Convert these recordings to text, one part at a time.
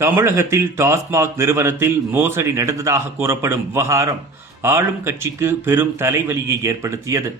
தமிழகத்தில் டாஸ்மாக் நிறுவனத்தில் மோசடி நடந்ததாக கூறப்படும் விவகாரம் ஆளும் கட்சிக்கு பெரும் தலைவலியை ஏற்படுத்தியது.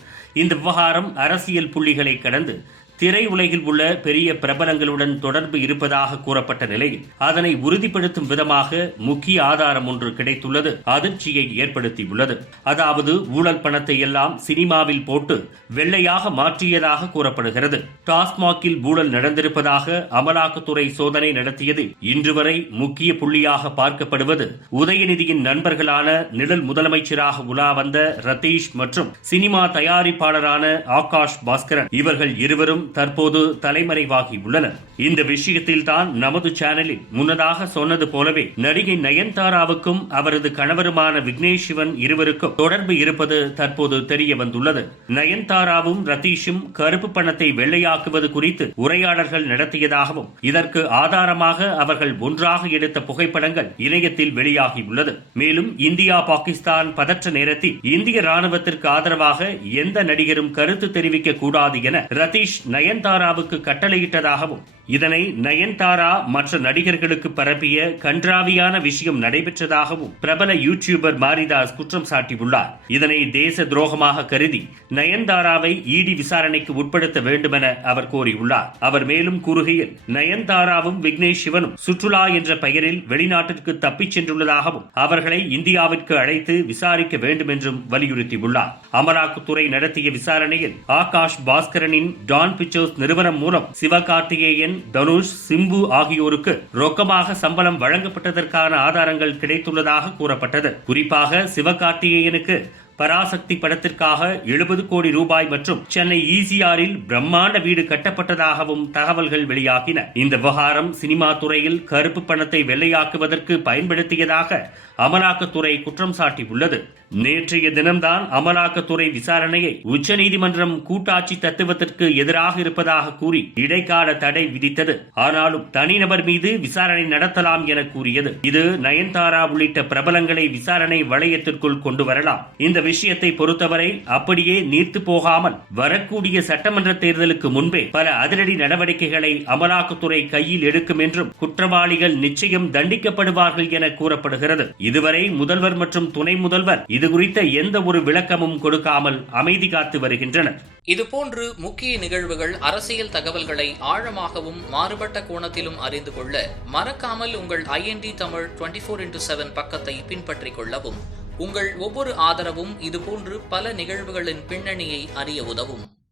இந்த விவகாரம் அரசியல் புள்ளிகளை கடந்து திரையுலகில் உள்ள பெரிய பிரபலங்களுடன் தொடர்பு இருப்பதாக கூறப்பட்ட நிலையில் அதனை உறுதிப்படுத்தும் விதமாக முக்கிய ஆதாரம் ஒன்று கிடைத்துள்ளது அதிர்ச்சியை ஏற்படுத்தியுள்ளது. அதாவது ஊழல் பணத்தை எல்லாம் சினிமாவில் போட்டு வெள்ளையாக மாற்றியதாக கூறப்படுகிறது. டாஸ்மாகில் ஊழல் நடந்திருப்பதாக அமலாக்கத்துறை சோதனை நடத்தியது இன்று வரை முக்கிய புள்ளியாக பார்க்கப்படுவது உதயநிதியின் நண்பர்களான நிழல் முதலமைச்சராக உலா வந்த ரதீஷ் மற்றும் சினிமா தயாரிப்பாளரான ஆகாஷ் பாஸ்கரன். இவர்கள் இருவரும் தற்போது தலைமறைவாகியுள்ளனர். இந்த விஷயத்தில் தான் நமது சேனலில் முன்னதாக சொன்னது போலவே நடிகை நயன்தாராவுக்கும் அவரது கணவருமான விக்னேஷ் சிவன் இருவருக்கும் தொடர்பு இருப்பது தற்போது தெரிய வந்துள்ளது. நயன்தாராவும் ரதீஷும் கருப்பு பணத்தை வெள்ளையாக்குவது குறித்து உரையாடல்கள் நடத்தியதாகவும் இதற்கு ஆதாரமாக அவர்கள் ஒன்றாக எடுத்த புகைப்படங்கள் இணையத்தில் வெளியாகியுள்ளது. மேலும் இந்தியா பாகிஸ்தான் பதற்ற நேரத்தில் இந்திய ராணுவத்திற்கு ஆதரவாக எந்த நடிகரும் கருத்து தெரிவிக்க கூடாது என ரதீஷ் நயன்தாராவுக்கு கட்டளையிட்டதாகவும் இதனை நயன்தாரா மற்ற நடிகர்களுக்கு பரப்பிய கன்றாவியான விஷயம் நடைபெற்றதாகவும் பிரபல யூடியூபர் மாரிதாஸ் குற்றம் சாட்டியுள்ளார். இதனை தேச துரோகமாக கருதி நயன்தாராவை இடி விசாரணைக்கு உட்படுத்த வேண்டும் என அவர் கோரியுள்ளார். அவர் மேலும் கூறுகையில், நயன்தாராவும் விக்னேஷ் சிவனும் சுற்றுலா என்ற பெயரில் வெளிநாட்டிற்கு தப்பிச் சென்றுள்ளதாகவும் அவர்களை இந்தியாவிற்கு அழைத்து விசாரிக்க வேண்டும் என்றும் வலியுறுத்தியுள்ளார். அமலாக்கத்துறை நடத்திய விசாரணையில் ஆகாஷ் பாஸ்கரனின் டான் பிக்சர்ஸ் நிறுவனம் மூலம் சிவகார்த்திகேயன், தனுஷ், சிம்பு ஆகியோருக்கு ரொக்கமாக சம்பளம் வழங்கப்பட்டதற்கான ஆதாரங்கள் கிடைத்துள்ளதாக கூறப்பட்டது. குறிப்பாக சிவகார்த்திகேயனுக்கு பராசக்தி படத்திற்காக 70 கோடி ரூபாய் மற்றும் சென்னை ஈசிஆரில் பிரம்மாண்ட வீடு கட்டப்பட்டதாகவும் தகவல்கள் வெளியாகின. இந்த விவகாரம் சினிமா துறையில் கருப்பு பணத்தை வெள்ளையாக்குவதற்கு பயன்படுத்தியதாக அமலாக்கத்துறை குற்றம் சாட்டியுள்ளது. நேற்றைய தினம்தான் அமலாக்கத்துறை விசாரணையை உச்சநீதிமன்றம் கூட்டாட்சி தத்துவத்திற்கு எதிராக இருப்பதாக கூறி இடைக்கால தடை விதித்தது. ஆனாலும் தனிநபர் மீது விசாரணை நடத்தலாம் என கூறியது. இது நயன்தாரா உள்ளிட்ட பிரபலங்களை விசாரணை வளையத்திற்குள் கொண்டு வரலாம். இந்த விஷயத்தை பொறுத்தவரை அப்படியே நீர்த்து போகாமல் வரக்கூடிய சட்டமன்ற தேர்தலுக்கு முன்பே பல அதிரடி நடவடிக்கைகளை அமலாக்கத்துறை கையில் எடுக்கும் என்றும் குற்றவாளிகள் நிச்சயம் தண்டிக்கப்படுவார்கள் என கூறப்படுகிறது. இதுவரை முதல்வர் மற்றும் துணை முதல்வர் இதுகுறித்த எந்த ஒரு விளக்கமும் கொடுக்காமல் அமைதி காத்து வருகின்றனர். இதுபோன்று முக்கிய நிகழ்வுகள், அரசியல் தகவல்களை ஆழமாகவும் மாறுபட்ட கோணத்திலும் அறிந்து கொள்ள மறக்காமல் உங்கள் IND தமிழ் 24/7 பக்கத்தை பின்பற்றிக் கொள்ளவும். உங்கள் ஒவ்வொரு ஆதரவும் இதுபோன்று பல நிகழ்வுகளின் பின்னணியை அறிய உதவும்.